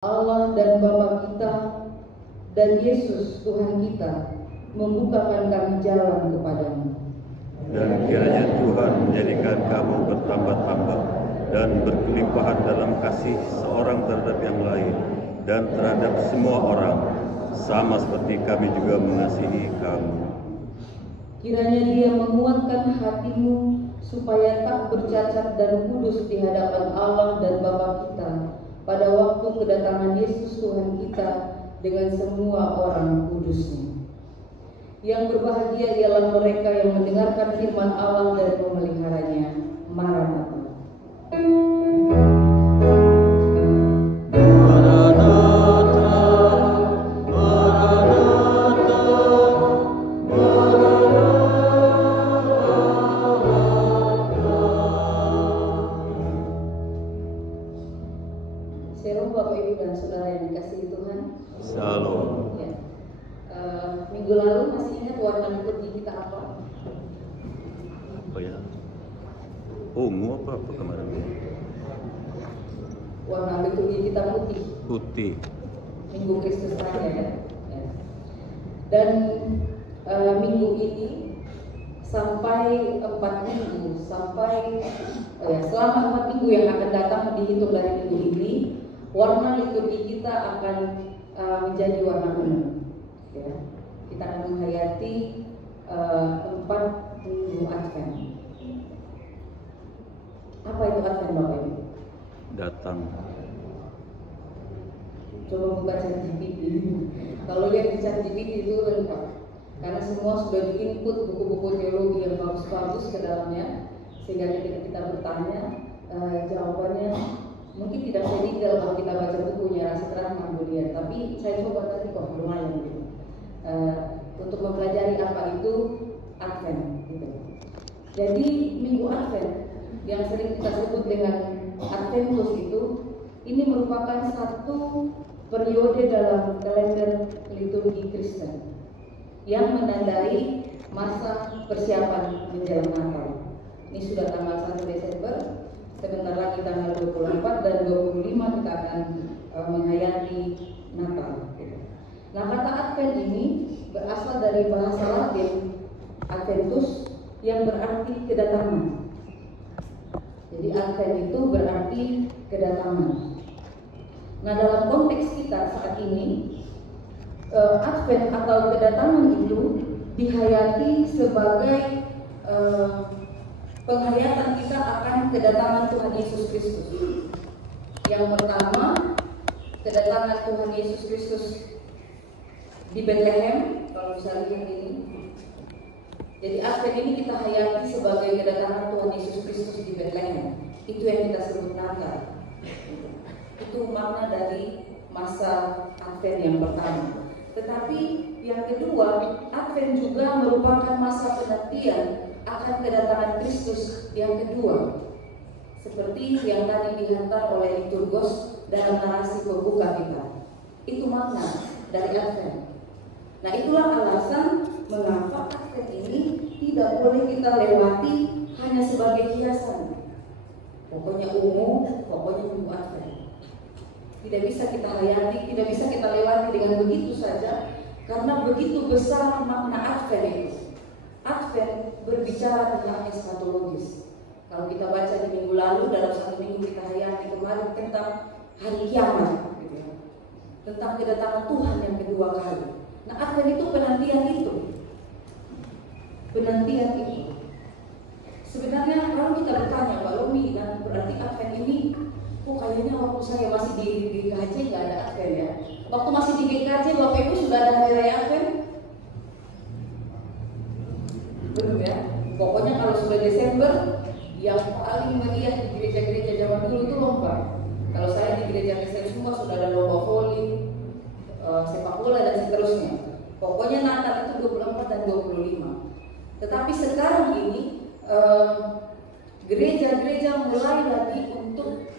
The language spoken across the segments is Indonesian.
Allah dan Bapa kita dan Yesus Tuhan kita membukakan kami jalan kepadamu. Dan kiranya Tuhan menjadikan kamu bertambah-tambah dan berkelimpahan dalam kasih seorang terhadap yang lain dan terhadap semua orang, sama seperti kami juga mengasihi kamu. Kiranya Dia menguatkan hatimu supaya tak bercacat dan kudus di hadapan Allah dan Bapa kita pada waktu kedatangan Yesus Tuhan kita dengan semua orang kudusnya. Yang berbahagia ialah mereka yang mendengarkan firman Allah dan memeliharanya. Maranatha. Shalom Bapak Ibu dan Saudara yang dikasihi Tuhan. Shalom. Ya. Minggu lalu masih ingat warna liturgi kita apa? Apa ya? Ungu apa kemarin? Warna liturgi kita putih. Putih. Minggu Kristus Raya ya. Dan minggu ini sampai 4 minggu selama 4 minggu yang akan datang dihitung dari minggu ini, warna liturgi kita akan menjadi warna ungu. Ya. Kita akan menghayati 4 minggu Advent. Apa itu Advent Bapak Ibu? Datang. Coba buka ChatGPT. Kalau lihat di ChatGPT itu lengkap, karena semua sudah di-input buku-buku teologi yang bagus-bagus ke dalamnya, sehingga ketika kita bertanya, jawabannya mungkin tidak sedetail kalau kita baca bukunya Rasi Terang Mandulian, tapi saya coba tadi kok lumayan gitu. Untuk mempelajari apa itu Advent gitu. Jadi minggu Advent yang sering kita sebut dengan Adventus itu, ini merupakan satu periode dalam kalender liturgi Kristen yang menandai masa persiapan menjelang Natal. Ini sudah tanggal 1 Desember, sebentar lagi tanggal 24 dan 25 kita akan menghayati Natal. Nah, kata Advent ini berasal dari bahasa Latin Adventus yang berarti kedatangan. Jadi Advent itu berarti kedatangan. Nah, dalam konteks kita saat ini, Advent atau kedatangan itu dihayati sebagai penghayatan kita akan kedatangan Tuhan Yesus Kristus. Yang pertama, kedatangan Tuhan Yesus Kristus di Bethlehem, kalau bisa lihat ini. Jadi Advent ini kita hayati sebagai kedatangan Tuhan Yesus Kristus di Bethlehem. Itu yang kita sebut Natal. Itu makna dari masa Advent yang pertama. Tetapi yang kedua, Advent juga merupakan masa penantian akan kedatangan Kristus yang kedua, seperti yang tadi dihantar oleh liturgos dalam narasi pembuka kita. Itu makna dari Advent. Nah, itulah alasan mengapa Advent ini tidak boleh kita lewati hanya sebagai hiasan. Pokoknya ungu, pokoknya minggu Advent. Tidak bisa kita hayati, tidak bisa kita lewati dengan begitu saja, karena begitu besar makna Advent itu. Advent berbicara tentang eskatologis. Kalau kita baca di minggu lalu, dalam 1 minggu kita hayati kemarin tentang hari kiamat, gitu ya. Tentang kedatangan Tuhan yang kedua kali. Nah, Advent itu penantian itu. Penantian itu. Sebenarnya kalau kita bertanya, Pak Romi, dan berarti Advent ini, kayaknya waktu saya masih di GKJ nggak ada Advent ya. Waktu masih di GKJ, Bapak Ibu sudah ada hari raya Advent? Belum ya. Pokoknya kalau sudah Desember, yang paling meriah di gereja-gereja zaman dulu itu lomba. Kalau saya di gereja Kristen semua sudah ada lomba voli, sepak bola dan seterusnya. Pokoknya Natal itu 24 dan 25. Tetapi sekarang ini gereja-gereja mulai lagi untuk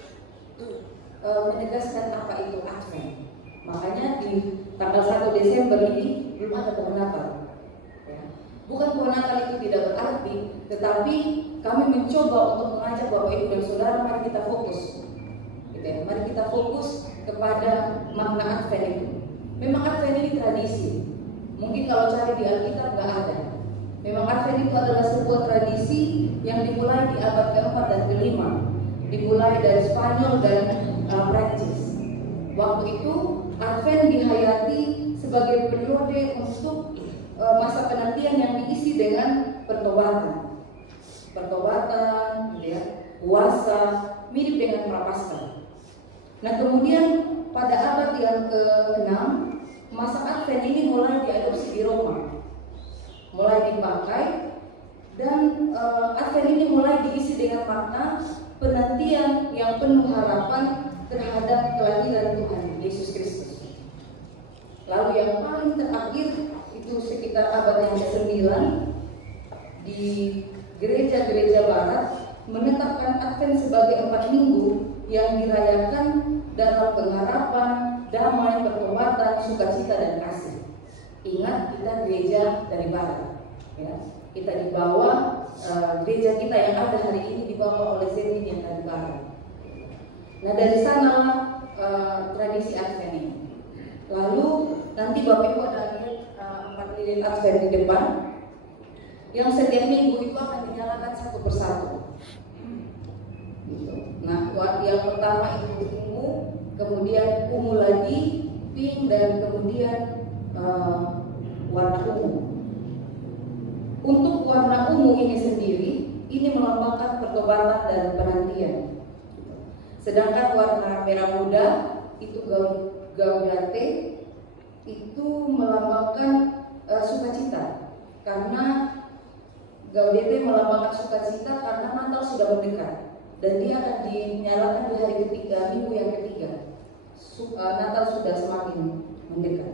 menegaskan apa itu Advent. Makanya di tanggal 1 Desember ini belum ada pohon Natal. Bukan pohon Natal itu tidak berarti, tetapi kami mencoba untuk mengajak Bapak Ibu dan Saudara, mari kita fokus. Mari kita fokus kepada makna Advent itu. Memang Advent ini tradisi. Mungkin kalau cari di Alkitab nggak ada. Memang Advent itu adalah sebuah tradisi yang dimulai di abad ke-4 dan ke-5. Dimulai dari Spanyol dan Prancis. Waktu itu Advent dihayati sebagai periode untuk masa penantian yang diisi dengan pertobatan, ya, puasa, mirip dengan Prapaskah. Nah kemudian pada abad yang ke-6 masa Advent ini mulai diadopsi di Roma, mulai dipakai, dan Advent ini mulai diisi dengan makna penantian yang penuh harapan terhadap kelahiran Tuhan Yesus Kristus. Lalu yang paling terakhir itu sekitar abad yang ke-9 di gereja-gereja barat menetapkan Advent sebagai 4 minggu yang dirayakan dalam pengharapan, damai, pertobatan, sukacita dan kasih. Ingat, kita gereja dari barat, ya. Kita dibawa, gereja kita yang ada hari ini dibawa oleh Zemin yang dari barat. Nah dari sanalah tradisi Advent ini. Lalu nanti Bapak Ibu ada lihat 4 lilin Advent di depan, yang setiap minggu itu akan dinyalakan satu persatu. Nah, yang pertama itu ungu, kemudian ungu lagi, pink, dan kemudian warna ungu. Untuk warna ungu ini sendiri, ini melambangkan pertobatan dan penantian. Sedangkan warna merah muda itu Gaudete, itu melambangkan sukacita, karena Gaudete melambangkan sukacita karena Natal sudah mendekat dan dia akan dinyalakan di hari ketiga, minggu yang ketiga. Natal sudah semakin mendekat.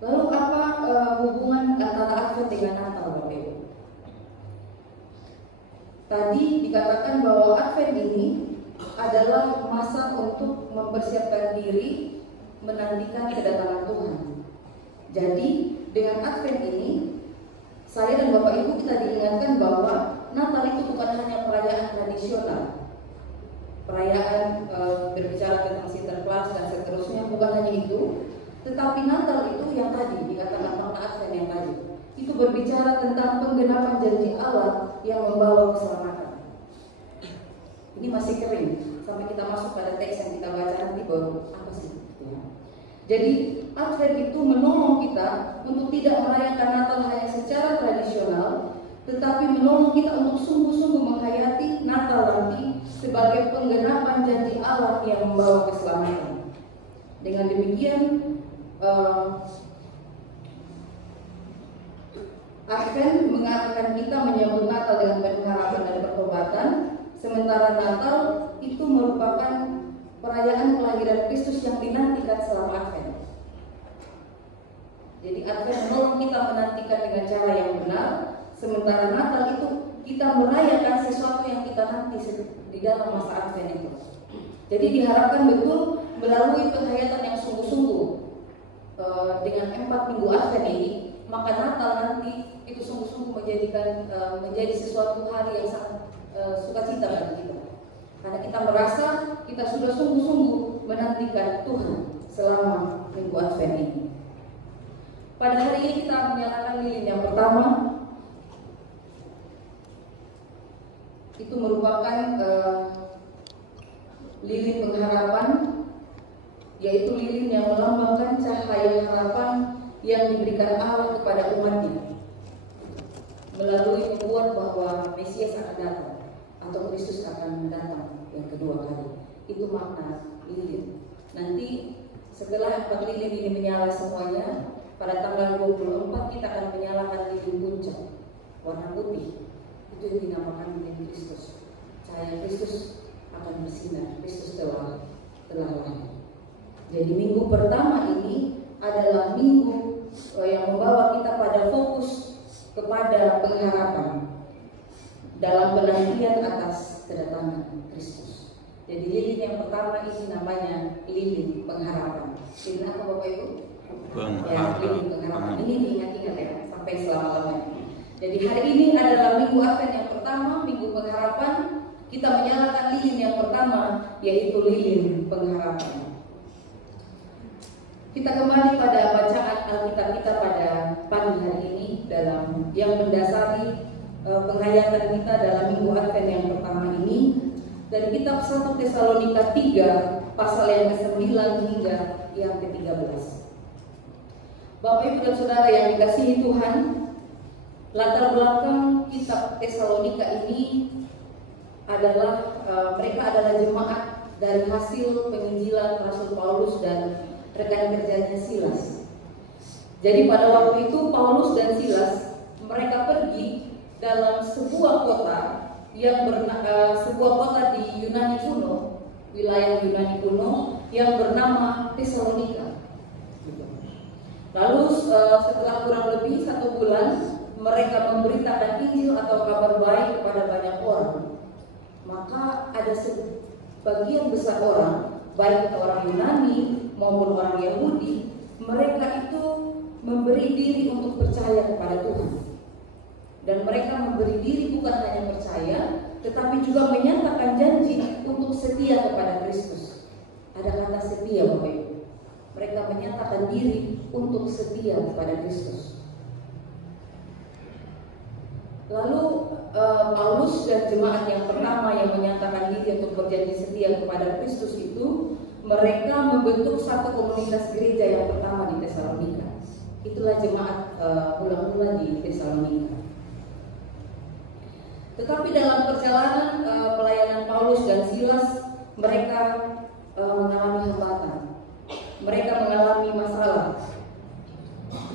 Lalu apa hubungan antara Advent dengan Natal, Bapak Ibu? Tadi dikatakan bahwa Advent ini adalah masa untuk mempersiapkan diri menantikan kedatangan Tuhan. Jadi dengan Advent ini, saya dan Bapak Ibu kita diingatkan bahwa Natal itu bukan hanya perayaan tradisional, perayaan berbicara tentang Sinterklas dan seterusnya, bukan hanya itu. Tetapi Natal itu yang tadi dikatakan makna Advent yang tadi, itu berbicara tentang penggenapan janji Allah yang membawa keselamatan. Ini masih kering sampai kita masuk pada teks yang kita baca nanti baru apa sih? Jadi Advent itu menolong kita untuk tidak merayakan Natal hanya secara tradisional, tetapi menolong kita untuk sungguh-sungguh menghayati Natal nanti sebagai penggenapan janji Allah yang membawa keselamatan. Dengan demikian Advent mengarahkan kita menyambut Natal dengan penuh harapan dan pertobatan, sementara Natal itu merupakan perayaan kelahiran Kristus yang dinantikan selama Advent. Jadi Advent menolong kita menantikan dengan cara yang benar, sementara Natal itu kita merayakan sesuatu yang kita nanti di dalam masa Advent itu. Jadi diharapkan betul melalui penghayatan yang sungguh-sungguh dengan 4 minggu Advent ini, maka Natal nanti itu sungguh-sungguh menjadi sesuatu hari yang sangat sukacita bagi kita. Karena kita merasa kita sudah sungguh-sungguh menantikan Tuhan selama minggu Advent ini. Pada hari ini kita menyalakan lilin yang pertama. Itu merupakan lilin pengharapan, yaitu lilin yang melambangkan cahaya harapan yang diberikan Allah kepada umatnya melalui nubuat bahwa Mesias akan datang atau Kristus akan datang yang kedua kali. Itu makna lilin. Nanti setelah 4 lilin ini menyala semuanya, pada tanggal 24 kita akan menyalakan lilin puncak warna putih. Itu yang dinamakan lilin Kristus. Cahaya Kristus akan bersinar. Kristus telah lahir. Jadi minggu pertama ini adalah minggu yang membawa kita pada fokus kepada pengharapan dalam penantian atas kedatangan Kristus. Jadi lilin yang pertama ini namanya lilin pengharapan. Lilin apa Bapak Ibu? Ya, lilin pengharapan. Ini diingat-ingat ya sampai selama-lamanya. Jadi hari ini adalah minggu Advent yang pertama, minggu pengharapan. kita menyalakan lilin yang pertama, yaitu lilin pengharapan. Kita kembali pada bacaan Alkitab kita pada pagi hari ini dalam yang mendasari penghayatan kita dalam Minggu Advent yang pertama ini dari kitab 1 Tesalonika 3 pasal yang ke-9 hingga yang ke-13. Bapak Ibu dan Saudara yang dikasihi Tuhan, latar belakang kitab Tesalonika ini adalah mereka adalah jemaat dari hasil penginjilan Rasul Paulus dan rekan kerjanya Silas. Jadi pada waktu itu Paulus dan Silas mereka pergi dalam sebuah kota yang sebuah kota di Yunani kuno, wilayah Yunani kuno yang bernama Tesalonika. Lalu setelah kurang lebih 1 bulan mereka memberitakan Injil atau kabar baik kepada banyak orang. Maka ada sebagian besar orang, baik itu orang Yunani maupun orang Yahudi, mereka itu memberi diri untuk percaya kepada Tuhan. Dan mereka memberi diri bukan hanya percaya, tetapi juga menyatakan janji untuk setia kepada Kristus. Ada kata setia, Bapak Ibu. Mereka menyatakan diri untuk setia kepada Kristus. Lalu Paulus dan jemaat yang pertama yang menyatakan diri untuk berjanji setia kepada Kristus itu, mereka membentuk satu komunitas gereja yang pertama di Tesalonika. Itulah jemaat mula-mula di Tesalonika. Tetapi dalam perjalanan pelayanan Paulus dan Silas, mereka mengalami hambatan. Mereka mengalami masalah.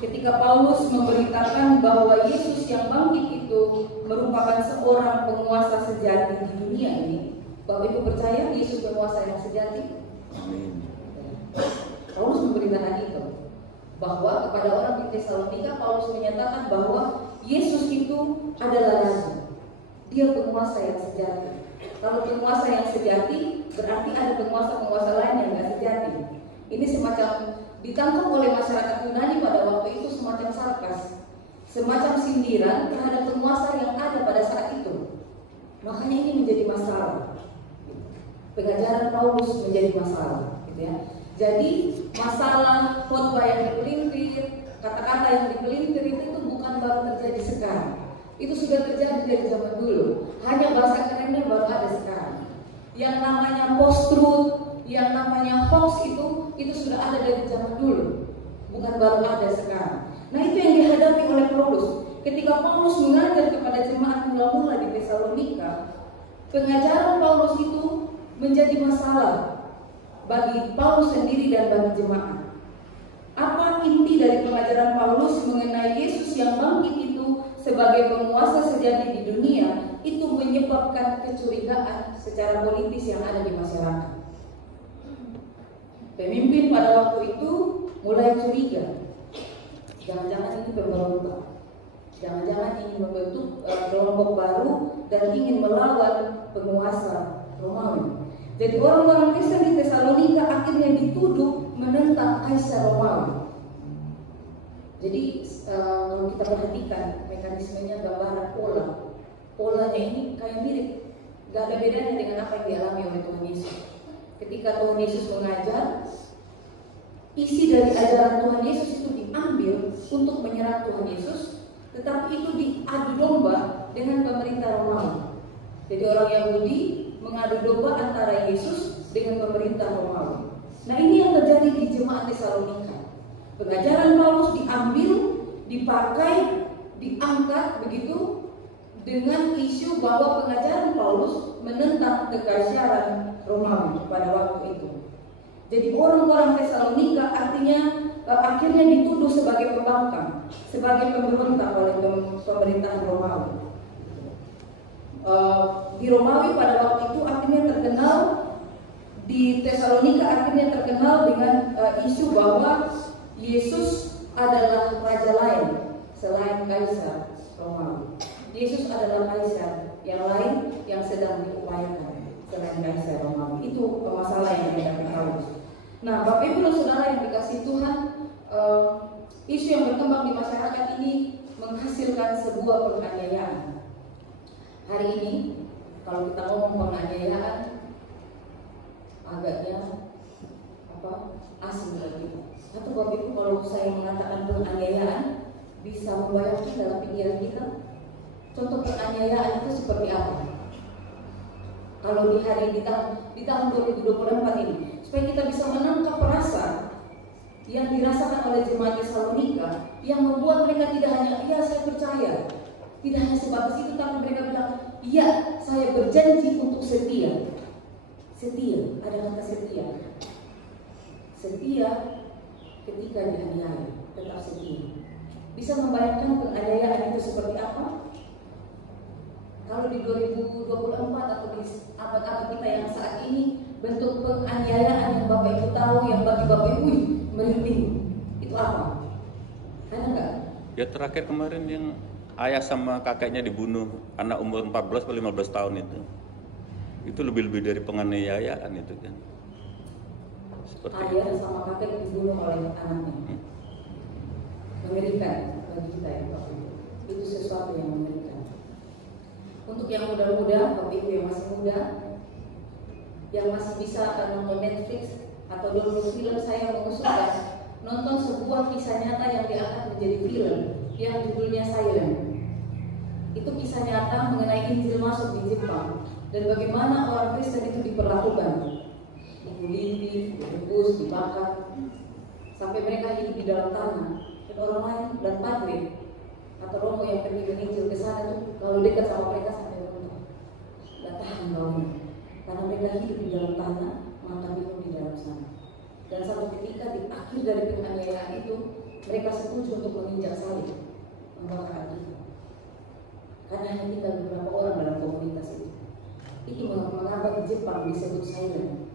Ketika Paulus memberitakan bahwa Yesus yang bangkit itu merupakan seorang penguasa sejati di dunia ini, Bapak Ibu percaya Yesus penguasa yang sejati? Paulus memberitakan itu, bahwa kepada orang di Tesalonika Paulus menyatakan bahwa Yesus itu adalah Raja. Dia penguasa yang sejati. Kalau penguasa yang sejati, berarti ada penguasa-penguasa lain yang tidak sejati. Ini semacam ditangkap oleh masyarakat Yunani pada waktu itu semacam sarkas, semacam sindiran terhadap penguasa yang ada pada saat itu. Makanya ini menjadi masalah. Pengajaran Paulus menjadi masalah, gitu ya. Jadi masalah khotbah yang dipelintir, kata-kata yang dipelintir itu bukan baru terjadi sekarang. Itu sudah terjadi dari zaman dulu. Hanya bahasa kerennya baru ada sekarang. Yang namanya post-truth, yang namanya hoax itu sudah ada dari zaman dulu, bukan baru ada sekarang. Nah itu yang dihadapi oleh Paulus. Ketika Paulus mengajar kepada jemaat mula-mula di Tesalonika, pengajaran Paulus itu menjadi masalah bagi Paulus sendiri dan bagi jemaat. Apa inti dari pengajaran Paulus mengenai Yesus yang bangkit itu sebagai penguasa sejati di dunia? Itu menyebabkan kecurigaan secara politis yang ada di masyarakat. Pemimpin pada waktu itu mulai curiga. Jangan-jangan ini pemberontak. Jangan-jangan ingin membentuk kelompok baru dan ingin melawan penguasa Romawi. Jadi orang-orang Kristen di Tesalonika akhirnya dituduh menentang Kaisar Romawi. Jadi kalau kita perhatikan mekanismenya, gambaran polanya ini kayak mirip, gak ada bedanya dengan apa yang dialami oleh Tuhan Yesus. Ketika Tuhan Yesus mengajar, isi dari ajaran Tuhan Yesus itu diambil untuk menyerang Tuhan Yesus, tetapi itu diadu domba dengan pemerintah Romawi. Jadi orang Yahudi mengadu domba antara Yesus dengan pemerintah Romawi. Nah ini yang terjadi di jemaat Tesalonika. Pengajaran Paulus diambil, dipakai, diangkat begitu dengan isu bahwa pengajaran Paulus menentang kekaisaran Romawi pada waktu itu. Jadi orang-orang Tesalonika akhirnya dituduh sebagai pembangkang, sebagai pemberontak oleh pemerintahan Romawi. Di Romawi pada waktu itu akhirnya terkenal, di Tesalonika akhirnya terkenal dengan isu bahwa Yesus adalah raja lain selain kaisar Romawi. Yesus adalah kaisar yang lain yang sedang diupayakan selain kaisar Romawi. Itu masalah yang dihadapi Paulus. Nah, Bapak Ibu dan Saudara yang dikasihi Tuhan, isu yang berkembang di masyarakat ini menghasilkan sebuah penganiayaan. Hari ini kalau kita ngomong penganiayaan agaknya asing bagi kita. Atau Bapak Ibu, kalau saya mengatakan penganiayaan bisa membayangkan dalam pikiran kita contoh penganiayaan itu seperti apa? Kalau di tahun 2024 ini, supaya kita bisa menangkap perasaan yang dirasakan oleh jemaat Tesalonika yang membuat mereka tidak hanya iya saya percaya, tidak hanya sebatas itu, tapi mereka bilang iya saya berjanji untuk setia. Setia, ada kata setia. Setia ketika dianiaya, tetap setia. Bisa membayangkan penganiayaan itu seperti apa? Kalau di 2024 atau di abad-abad kita yang saat ini, bentuk penganiayaan yang Bapak Ibu tahu, yang bagi Bapak Ibu merinding, itu apa? Ada nggak? Ya terakhir kemarin yang ayah sama kakeknya dibunuh, anak umur 14 atau 15 tahun itu lebih-lebih dari penganiayaan itu kan. Seperti ayah sama kakek dibunuh oleh anaknya. Mengerikan bagi kita ya Bapak Ibu. Itu sesuatu yang mengerikan. Untuk yang muda-muda, Bapak Ibu yang masih muda, yang masih bisa nonton Netflix atau download film, saya mengusulkan nonton sebuah kisah nyata yang diangkat menjadi film yang judulnya Silent. Itu kisah nyata mengenai Injil masuk di Jepang dan bagaimana orang Kristen itu diperlakukan, dibully, direbus, dibakar, sampai mereka hidup di dalam tanah. Dan orang lain dan padre atau romo yang pergi menginjil ke sana tuh kalau dekat sama mereka sampai berubah, nggak tahan baunya, karena mereka hidup di dalam tanah, makan minum di dalam sana. Dan satu ketika di akhir dari penganiayaan itu mereka setuju untuk menginjak salib, membakar kita, karena hanya tinggal beberapa orang dalam komunitas itu. Itu mengapa di Jepang disebut silent.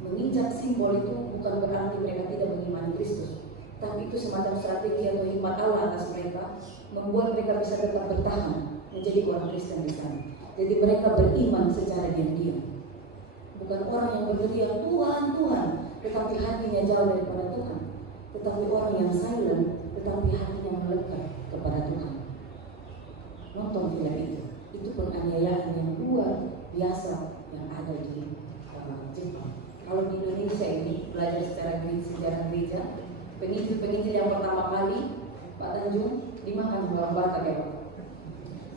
Menginjak simbol itu bukan berarti mereka tidak mengimani Kristus, tapi itu semacam strategi atau hikmat Allah atas mereka, membuat mereka bisa tetap bertahan menjadi orang Kristen di sana. Jadi mereka beriman secara diam-diam. Bukan orang yang berteriak Tuhan, Tuhan, tetapi hatinya jauh daripada Tuhan. Tetapi orang yang silent, tetapi hatinya melekat kepada Tuhan. Nonton film itu penganiayaan yang luar biasa yang ada di Jepang. Kalau di Indonesia ini belajar sejarah gereja, penginjil yang pertama kali Pak Tanjung dimakan orang Batak ya Pak.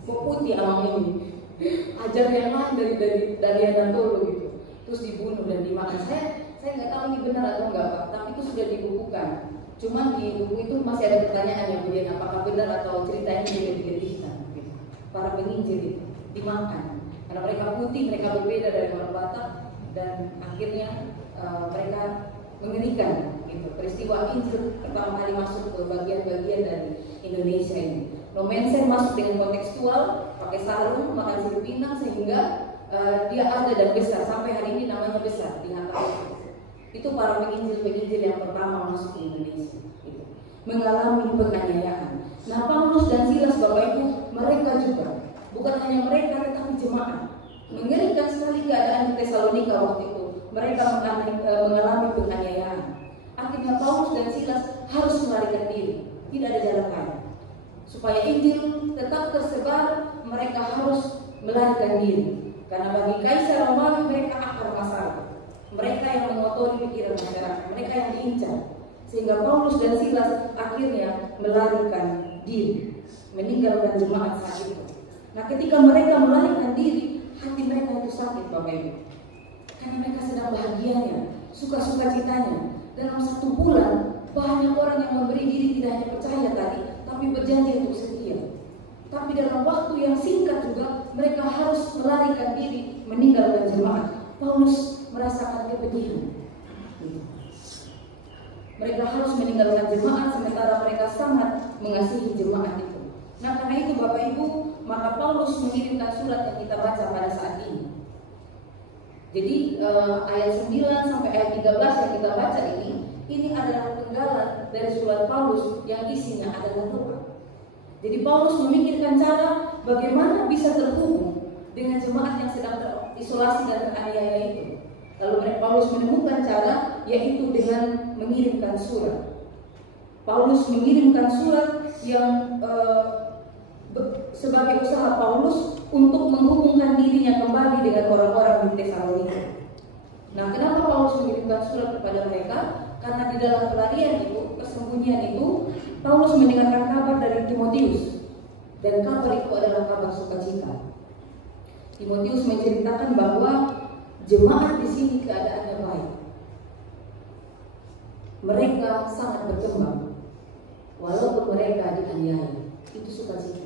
Kok putih amang ini, ajar yang lain dari Anatolo gitu, terus dibunuh dan dimakan. Saya nggak tahu ini benar atau enggak Pak, tapi itu sudah dibukukan. Cuman di buku itu masih ada pertanyaan yang kemudian apakah benar atau cerita ini dilebih-lebihkan. Gitu. Para penginjil itu dimakan karena mereka putih, mereka berbeda dari orang Batak, dan akhirnya mereka mengerikan gitu. Peristiwa Injil pertama kali masuk ke bagian-bagian dari Indonesia ini. Nomensen masuk dengan kontekstual, pakai sarung, makan sirup pinang, sehingga dia ada dan besar sampai hari ini namanya besar di Hatta. Itu para penginjil yang pertama masuk ke Indonesia gitu. Mengalami penganiayaan. Nah, Paulus dan Silas Bapak Ibu, mereka juga bukan hanya mereka tetapi jemaat. Mengerikan sekali keadaan di Tesalonika waktu itu. Mereka mengalami penganiayaan. Akhirnya Paulus dan Silas harus melarikan diri. Tidak ada jalan lain. Supaya Injil tetap tersebar, mereka harus melarikan diri. Karena bagi Kaisar Romawi mereka akar masalah. Mereka yang mengotori pikiran masyarakat, mereka yang diincar. Sehingga Paulus dan Silas akhirnya melarikan diri, meninggalkan jemaat saat itu. Nah, ketika mereka melarikan diri, hati mereka itu sakit Bapak Ibu. Karena mereka sedang bahagianya, suka-suka citanya. Dalam 1 bulan, banyak orang yang memberi diri tidak hanya percaya tadi, tapi berjanji untuk setia. Tapi dalam waktu yang singkat juga, mereka harus melarikan diri, meninggalkan jemaat. Paulus merasakan kepedihan. Mereka harus meninggalkan jemaat, sementara mereka sangat mengasihi jemaat itu. Nah, karena itu Bapak Ibu, maka Paulus mengirimkan surat yang kita baca pada saat ini. Jadi ayat 9 sampai ayat 13 yang kita baca ini adalah penggalan dari surat Paulus yang isinya adalah doa. Jadi Paulus memikirkan cara bagaimana bisa terhubung dengan jemaat yang sedang terisolasi dan teraniaya itu. Lalu Paulus menemukan cara, yaitu dengan mengirimkan surat. Paulus mengirimkan surat yang sebagai usaha Paulus untuk menghubungkan dirinya kembali dengan orang-orang di Tesalonika. Nah, kenapa Paulus mengirimkan surat kepada mereka? Karena di dalam pelarian itu, persembunyian itu, Paulus mendengarkan kabar dari Timotius, dan kabar itu adalah kabar sukacita. Timotius menceritakan bahwa jemaat di sini keadaannya baik. Mereka sangat berkembang, walaupun mereka dianiaya. Itu sukacita.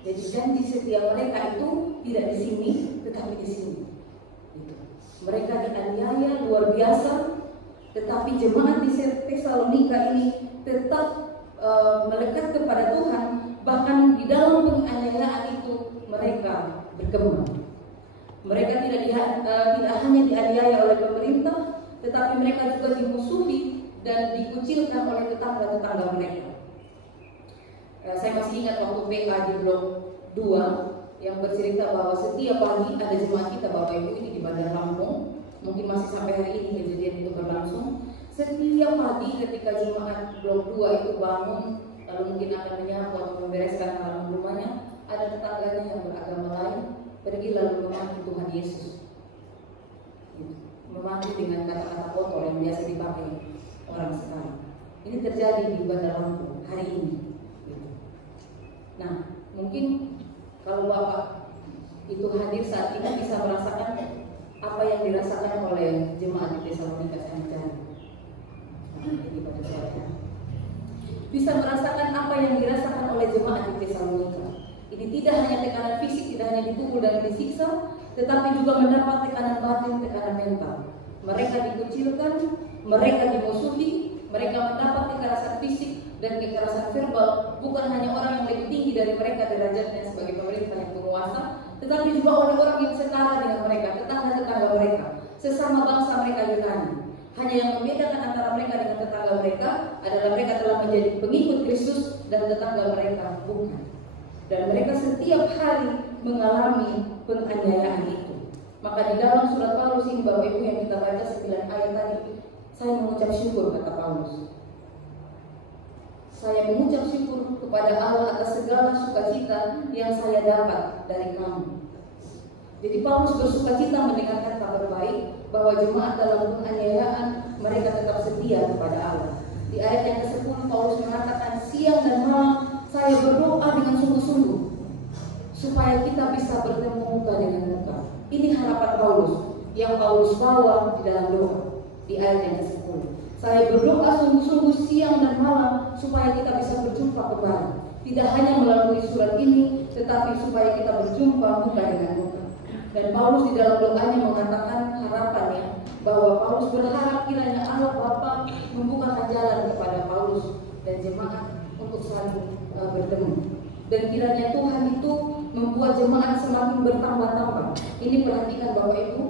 Jadi janji setia mereka itu tidak di sini, tetapi di sini. Gitu. Mereka dianiaya luar biasa, tetapi jemaat di Tesalonika ini tetap melekat kepada Tuhan. Bahkan di dalam penganiayaan itu mereka berkembang. Mereka tidak hanya dianiaya oleh pemerintah, tetapi mereka juga dimusuhi dan dikucilkan oleh tetangga-tetangga mereka. Saya masih ingat waktu PA di blok 2 yang bercerita bahwa setiap pagi ada jemaat kita Bapak Ibu ini di Bandar Lampung. Mungkin masih sampai hari ini kejadian itu berlangsung. Setiap pagi ketika jemaat blok 2 itu bangun, lalu mungkin akan menyapu atau membereskan halaman rumahnya, ada tetangganya yang beragama lain pergi lalu memanggil Tuhan Yesus. Memanggil dengan kata-kata kotor yang biasa dipakai orang sekarang. Ini terjadi di Bandar Lampung hari ini. Nah, mungkin kalau Bapak itu hadir saat ini bisa merasakan apa yang dirasakan oleh jemaat di Tesalonika Sanjaya. Bisa merasakan apa yang dirasakan oleh jemaat di Tesalonika. Ini tidak hanya tekanan fisik, tidak hanya dipukul dan disiksa, tetapi juga mendapat tekanan batin, tekanan mental. Mereka dikucilkan, mereka dimusuhi, mereka mendapat kekerasan fisik dan kekerasan verbal, bukan hanya orang yang lebih tinggi dari mereka derajatnya sebagai pemerintah yang penguasa, tetapi juga orang-orang yang setara dengan mereka, tetangga-tetangga mereka, sesama bangsa mereka Yunani. Hanya yang membedakan antara mereka dengan tetangga mereka adalah mereka telah menjadi pengikut Kristus dan tetangga mereka bukan. Dan mereka setiap hari mengalami penganiayaan itu. Maka di dalam surat Paulus ini Bapak Ibu yang kita baca 9 ayat tadi, saya mengucap syukur kata Paulus. Saya mengucap syukur kepada Allah atas segala sukacita yang saya dapat dari kamu. Jadi Paulus bersukacita mendengarkan kabar baik bahwa jemaat dalam penganiayaan mereka tetap setia kepada Allah. Di ayat yang ke-10 Paulus mengatakan, siang dan malam saya berdoa dengan sungguh-sungguh supaya kita bisa bertemu muka dengan muka. Ini harapan Paulus yang Paulus bawa di dalam doa di ayat yang ke-10. Saya berdoa sungguh-sungguh siang dan malam supaya kita bisa berjumpa kembali. Tidak hanya melalui surat ini, tetapi supaya kita berjumpa muka dengan muka. Dan Paulus di dalam doanya mengatakan harapannya bahwa Paulus berharap kiranya Allah Bapa membukakan jalan kepada Paulus dan jemaat untuk saling bertemu. Dan kiranya Tuhan itu membuat jemaat semakin bertambah-tambah. Ini perhatikan Bapak Ibu,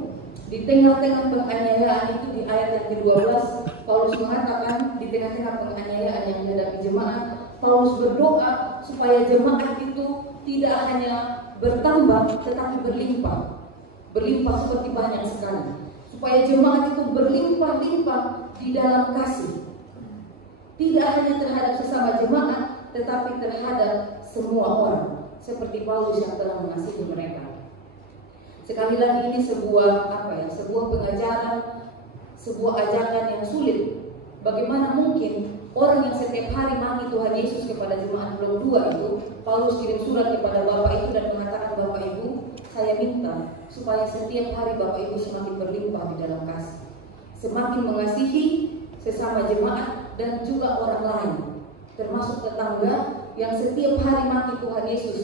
di tengah-tengah penganiayaan itu di ayat yang ke-12 Paulus mengatakan di tengah-tengah penganiayaan yang dihadapi jemaat, Paulus berdoa supaya jemaat itu tidak hanya bertambah tetapi berlimpah. Berlimpah seperti banyak sekali. Supaya jemaat itu berlimpah-limpah di dalam kasih. Tidak hanya terhadap sesama jemaat tetapi terhadap semua orang, seperti Paulus yang telah mengasihi mereka. Sekali lagi ini sebuah pengajaran, sebuah ajakan yang sulit. Bagaimana mungkin orang yang setiap hari maki Tuhan Yesus kepada jemaat blok 2 itu, Paulus kirim surat kepada Bapak itu dan mengatakan, Bapak Ibu, saya minta supaya setiap hari Bapak Ibu semakin berlimpah di dalam kasih, semakin mengasihi sesama jemaat dan juga orang lain, termasuk tetangga yang setiap hari maki Tuhan Yesus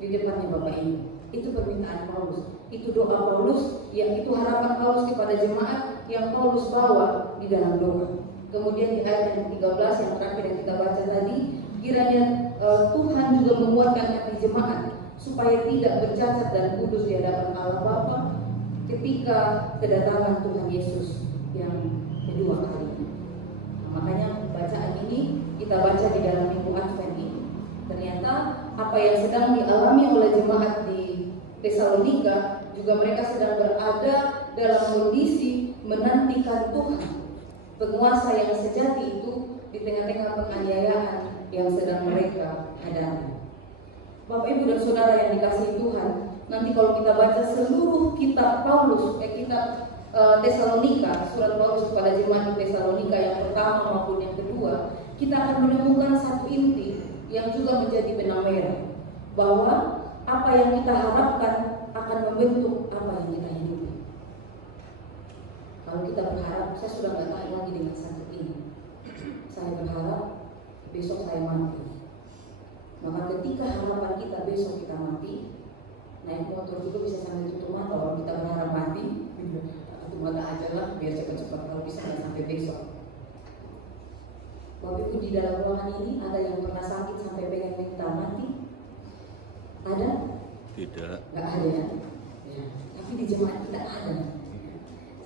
di depannya Bapak Ibu. Itu permintaan Paulus, itu doa Paulus, yang itu harapan Paulus kepada jemaat yang Paulus bawa di dalam doa. Kemudian di ayat yang 13 yang terakhir yang kita baca tadi, kiranya Tuhan juga menguatkan hati jemaat supaya tidak bercacat dan kudus di hadapan Allah Bapa ketika kedatangan Tuhan Yesus yang kedua kali. Makanya bacaan ini kita baca di dalam minggu Advent ini. Ternyata apa yang sedang dialami oleh jemaat di Tesalonika juga mereka sedang berada dalam kondisi menantikan Tuhan, penguasa yang sejati itu di tengah-tengah penganiayaan yang sedang mereka hadapi. Bapak Ibu dan Saudara yang dikasihi Tuhan, nanti kalau kita baca seluruh kitab Paulus, kitab Tesalonika, surat Paulus kepada jemaat di Tesalonika yang pertama maupun yang kedua, kita akan menemukan satu inti yang juga menjadi benang merah, bahwa apa yang kita harapkan akan membentuk apa yang kita hidupi. Kalau kita berharap, saya sudah nggak tahan lagi dengan sakit ini, saya berharap besok saya mati. Maka ketika harapan kita besok kita mati, naik motor juga bisa sambil tutup mata. Kalau kita berharap mati, tutup mata aja lah, biar cepat-cepat kalau bisa nggak sampai besok. Bapak Ibu, di dalam ruangan ini ada yang pernah sakit sampai pengen minta mati? Ada? Tidak. Nggak ada ya? Ya. Tapi di jemaat kita ada.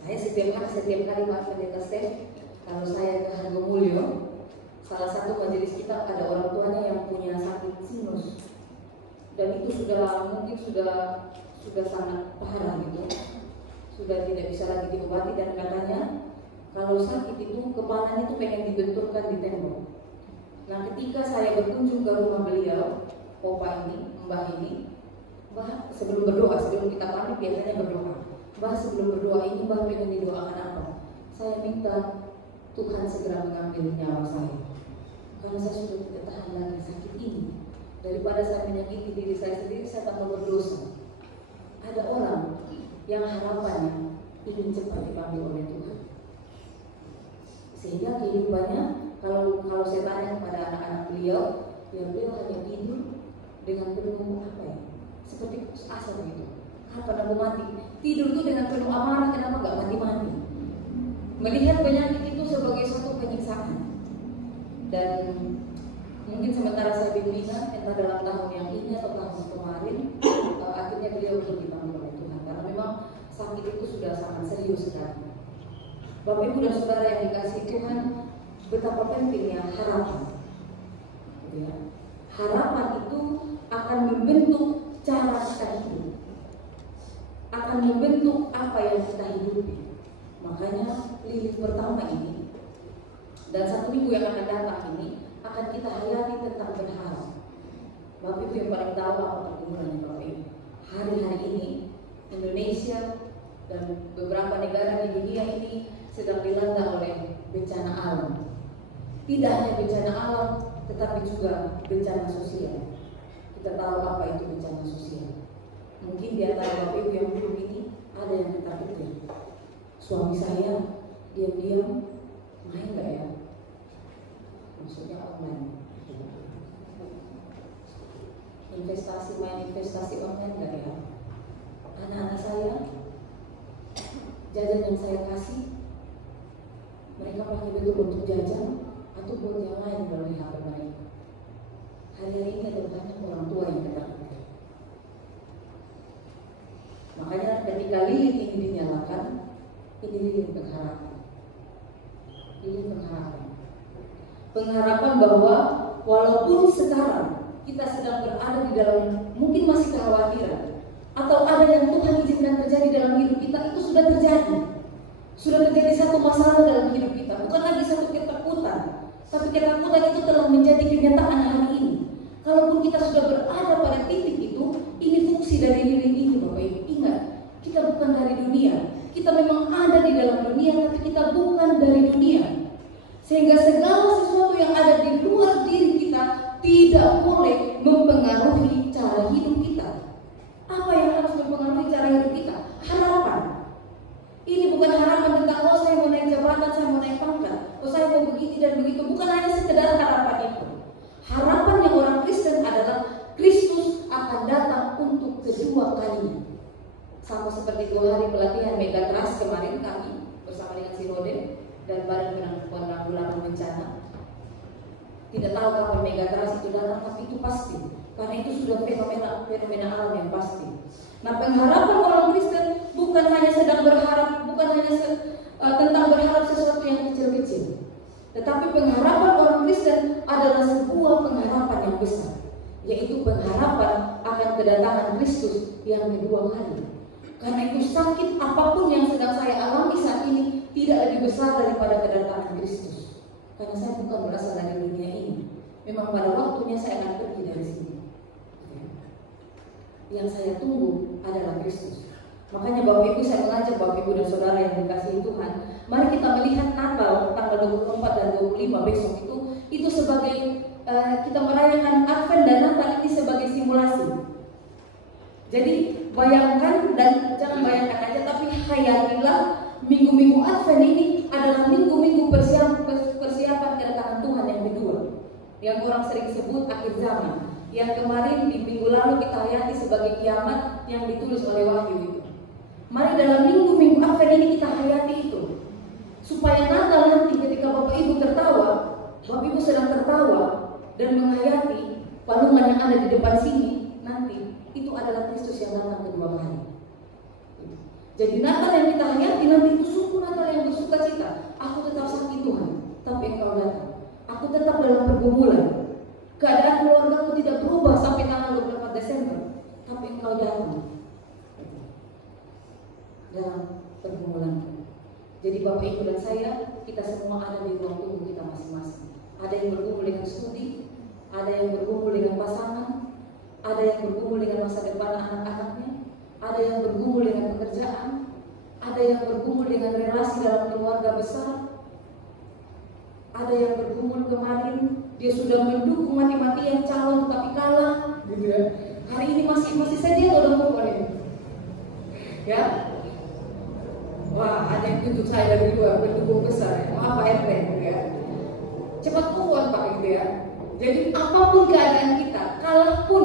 Saya setiap kali Pak Pendeta Stef, kalau saya ke Hargomulyo, salah satu majelis kita ada orang tuanya yang punya sakit sinus, dan itu mungkin sudah sangat parah gitu, sudah tidak bisa lagi diobati, dan katanya kalau sakit itu kepalanya itu pengen dibenturkan di tembok. Nah, ketika saya berkunjung ke rumah beliau, Opa ini, Mbah ini, Mbah sebelum berdoa, sebelum kita pamit biasanya berdoa. Mbah sebelum berdoa ini Mbah pengen didoakan apa? Saya minta Tuhan segera mengambil nyawa saya, karena saya sudah tidak tahan lagi sakit ini. Daripada saya menyakiti diri saya sendiri, saya tak mau berdosa. Ada orang yang harapannya ingin cepat dipanggil oleh Tuhan, sehingga kehidupannya, kalau saya tanya kepada anak-anak beliau, ya beliau hanya tidur dengan penuh seperti putus asa begitu. Kapan aku mati? Tidur itu dengan penuh amarah, kenapa nggak mati-mati? Melihat penyakit itu sebagai suatu penyiksaan. Dan mungkin sementara saya bimbingan, entah dalam tahun yang ini atau tahun kemarin, akhirnya beliau belum dipanggil oleh Tuhan, karena memang sakit itu sudah sangat serius sekali. Bapak Ibu dan Saudara yang dikasihi Tuhan, betapa pentingnya harapan. Ya. Harapan itu akan membentuk cara kita hidup, akan membentuk apa yang kita hidupi. Makanya lilin pertama ini dan satu minggu yang akan datang ini akan kita hayati tentang berharap. Bapak Ibu yang paling tahu apa pergumulannya Bapak Ibu. Hari-hari ini Indonesia dan beberapa negara di dunia ini sedang dilanda oleh bencana alam. Tidak hanya bencana alam, tetapi juga bencana sosial. Kita tahu apa itu bencana sosial. Mungkin di antara Bapak Ibu yang belum ini ada yang ketakutan. Suami saya diam-diam main nggak ya? Maksudnya online. Investasi online nggak ya? Anak-anak saya, jajan yang saya kasih, mereka pakai betul untuk jajan atau buat yang lain melalui HP mereka. Hari-hari ini ada banyak orang tua yang ketakutan. Makanya ketika lilin ini dinyalakan, ini lilin pengharapan. Lilin pengharapan. Pengharapan bahwa walaupun sekarang kita sedang berada di dalam mungkin masih kekhawatiran, atau ada yang Tuhan izinkan terjadi dalam hidup kita, itu sudah terjadi. Sudah terjadi satu masalah dalam hidup kita, bukan lagi satu ketakutan, tapi ketakutan itu telah menjadi kenyataan hari ini. Kalaupun kita sudah berada pada titik itu, ini fungsi dari lilin ini Bapak Ibu. Ingat, kita bukan dari dunia. Kita memang ada di dalam dunia, tapi kita bukan dari dunia. Sehingga segala sesuatu yang ada di luar diri kita tidak boleh mempengaruhi cara hidup kita. Apa yang harus mempengaruhi cara hidup kita? Harapan. Ini bukan harapan tentang oh saya mau naik jabatan, saya mau naik pangkat, oh saya mau begini dan begitu. Bukan hanya sekedar harapan itu. Harapan yang orang Kristen adalah Kristus akan datang untuk kedua kalinya. Sama seperti 2 hari pelatihan Megatras kemarin kami bersama dengan Sinode dan Badan Penanggulangan Bencana. Tidak tahu kapan Megatras itu datang, tapi itu pasti. Karena itu sudah fenomena alam yang pasti. Nah, pengharapan orang Kristen bukan hanya sedang berharap, bukan hanya tentang berharap sesuatu yang kecil-kecil. Tetapi pengharapan orang Kristen adalah sebuah pengharapan yang besar, yaitu pengharapan akan kedatangan Kristus yang kedua kali. Karena itu sakit apapun yang sedang saya alami saat ini tidak lebih besar daripada kedatangan Kristus. Karena saya bukan berasal dari dunia ini. Memang pada waktunya saya akan pergi dari sini. yang saya tunggu adalah Kristus. Makanya Bapak Ibu, saya mengajak Bapak Ibu dan Saudara yang dikasihi Tuhan, mari kita melihat Natal tanggal 24 dan 25 besok itu sebagai kita merayakan Advent dan Natal ini sebagai simulasi. Jadi bayangkan, dan jangan bayangkan aja, tapi hayatilah minggu-minggu Advent ini adalah minggu-minggu persiapan kedatangan Tuhan yang kedua, yang orang sering sebut akhir zaman, yang kemarin di minggu lalu kita hayati sebagai kiamat yang ditulis oleh Wahyu itu. Mari dalam minggu-minggu Advent ini kita hayati itu, supaya Natal nanti ketika Bapak Ibu tertawa, Bapak Ibu sedang tertawa dan menghayati palungan yang ada di depan sini, nanti itu adalah Kristus yang datang kedua kali. Jadi Natal yang kita hayati nanti itu sungguh Natal yang bersuka cita. Aku tetap sakit Tuhan, tapi Engkau datang. Aku tetap dalam pergumulan. Keadaan keluargaku tidak berubah sampai tanggal 24 Desember, tapi Engkau datang dalam pergumulan. Jadi Bapak Ibu dan saya, kita semua ada di ruang tunggu kita masing-masing. Ada yang bergumul dengan studi, ada yang bergumul dengan pasangan, ada yang bergumul dengan masa depan anak-anaknya, ada yang bergumul dengan pekerjaan, ada yang bergumul dengan relasi dalam keluarga besar, ada yang bergumul kemarin dia sudah mendukung mati-matian calon tapi kalah, gitu ya. Hari ini masih sedia atau udah ini, ya. Wah, ada yang tunjuk saya dari luar pendukung besar, maaf Pak RT, gitu ya. Cepat kuat Pak, gitu ya. Jadi apapun keadaan kita, kalah pun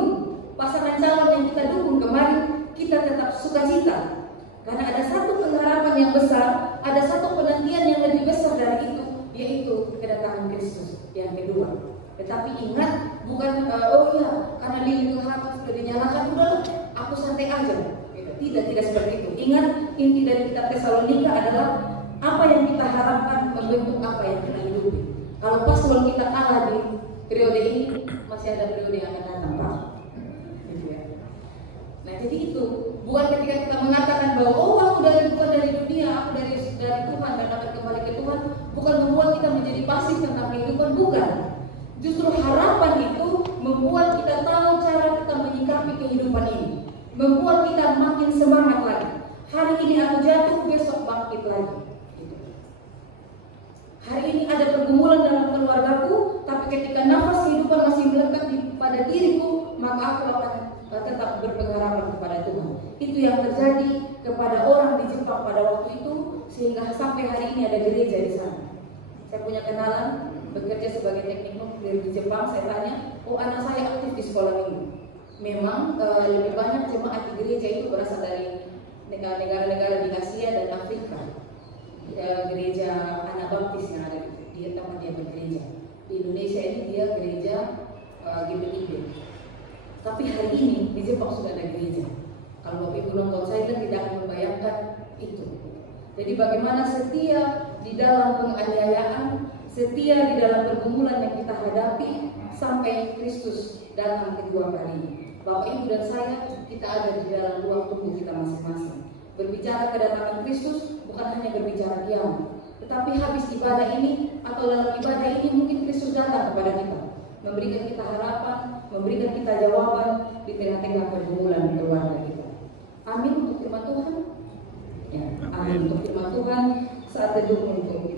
pasangan calon yang kita dukung kemarin, kita tetap sukacita. Karena ada satu pengharapan yang besar, ada satu penantian yang lebih besar dari itu, yaitu kedatangan Kristus yang kedua. Tetapi ingat, bukan karena lilin Tuhan sudah dinyalakan, udahlah, aku santai aja. Tidak seperti itu. Ingat, inti dari kitab Tesalonika adalah apa yang kita harapkan membentuk apa yang kita hidupi. Kalau paslon kita kalah di periode ini, masih ada periode yang akan datang, Pak. Gitu ya. Nah, jadi itu bukan ketika kita mengatakan bahwa aku bukan dari dunia, aku dari Tuhan dan akan kembali ke Tuhan, bukan membuat kita menjadi pasif tentang kehidupan, bukan. Justru harapan itu membuat kita tahu cara kita menyikapi kehidupan ini, membuat kita makin semangat lagi. Hari ini aku jatuh, besok bangkit lagi. Gitu. Hari ini ada pergumulan dalam keluargaku, tapi ketika nafas kehidupan masih melekat pada diriku, maka aku akan tetap berpengharapan kepada Tuhan. Itu yang terjadi kepada orang di Jepang pada waktu itu, sehingga sampai hari ini ada gereja di sana. Saya punya kenalan bekerja sebagai teknik nuklir di Jepang. Saya tanya, anak saya aktif di sekolah minggu. Memang lebih banyak jemaat di gereja itu berasal dari negara-negara di Asia dan Afrika. Gereja anak baptis yang ada di tempat dia bergereja. Di Indonesia ini dia gereja GBIB. Tapi hari ini di Jepang sudah ada gereja. Kalau Bapak Ibu nonton saya kan tidak akan membayangkan itu. Jadi bagaimana setia di dalam penganiayaan, setia di dalam pergumulan yang kita hadapi sampai Kristus datang kedua kali. Bapak Ibu dan saya, kita ada di dalam ruang tunggu kita masing-masing. Berbicara kedatangan Kristus bukan hanya berbicara kiamat, tetapi habis ibadah ini atau dalam ibadah ini mungkin Kristus datang kepada kita, memberikan kita harapan, memberikan kita jawaban di tengah-tengah pergumulan keluarga kita. Amin untuk firman Tuhan. Ya, amin untuk firman Tuhan saat teduh untuk